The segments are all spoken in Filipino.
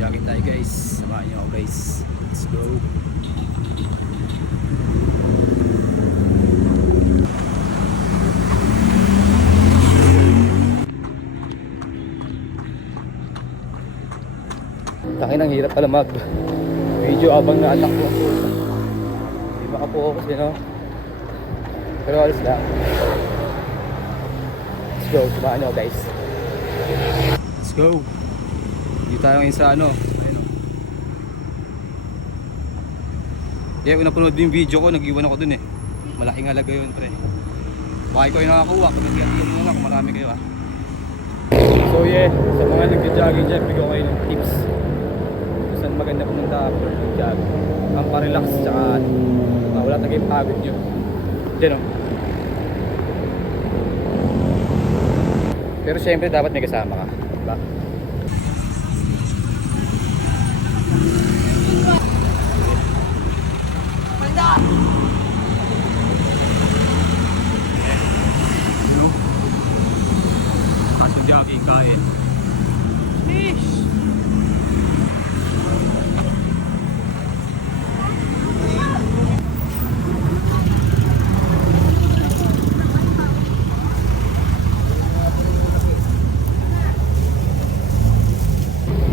Jogging tayo guys, samahan nyo ako guys, let's go. Tangin ang hirap pala mag video abang naatak ko. Hindi makapokus yun, no? Pero alis lang. Let's go, samahan nyo guys. Let's go. Dito tayo ngayon sa ano. Yeah, kung napanood yung video ko, nag-iwan ako dun eh. Malaking halaga yun, pre. Bakit ko yung nakakuha, kung nag-iwan mo lang, kung marami kayo ha. So yeah, sa mga nag-jogging dyan, bigyan ko kayo ng tips kung saan maganda pumunta after nag-jogging. Ang pa-relax, tsaka wala taging pagod nyo. Diyan o. Pero syempre dapat may kasama ka, diba? Jogging kain. Fish.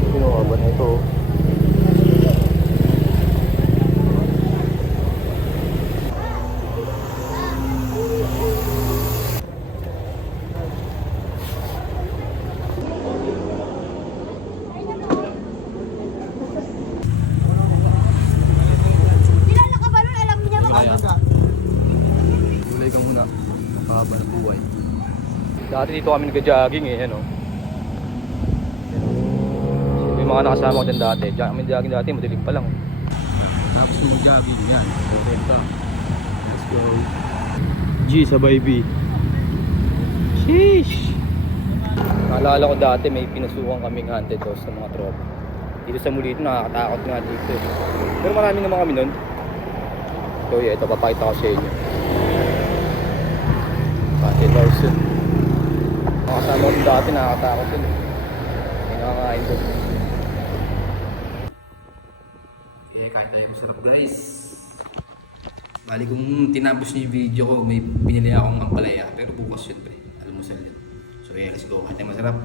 Ginawa ba na ito? Gulay ka muna. Mahaba na buhay. Dati dito kami nag-jogging eh, ano. Yung mga nakasama ko dyan dati. Kami jogging dati, madilim pa lang. Tapos nung jogging, yan. Okay ka. Let's go. G, sabay B. Sheesh! Naalala ko dati may pinasukan kaming haunted house sa mga tropa. Dito sa Mulito, nakakatakot nga dito. Pero marami naman kami nun. So yeah, ito papakita ko sa inyo. Haunted house yun. Makasama ko dati, nakakatakot yun. May nakakain doon. Okay, kahit tayo masarap guys. Bali kung tinapos niyo yung video ko, may binili akong ampalaya. Pero bukas yun pre, almusal yun. So yeah, let's go. Kahit tayo masarap.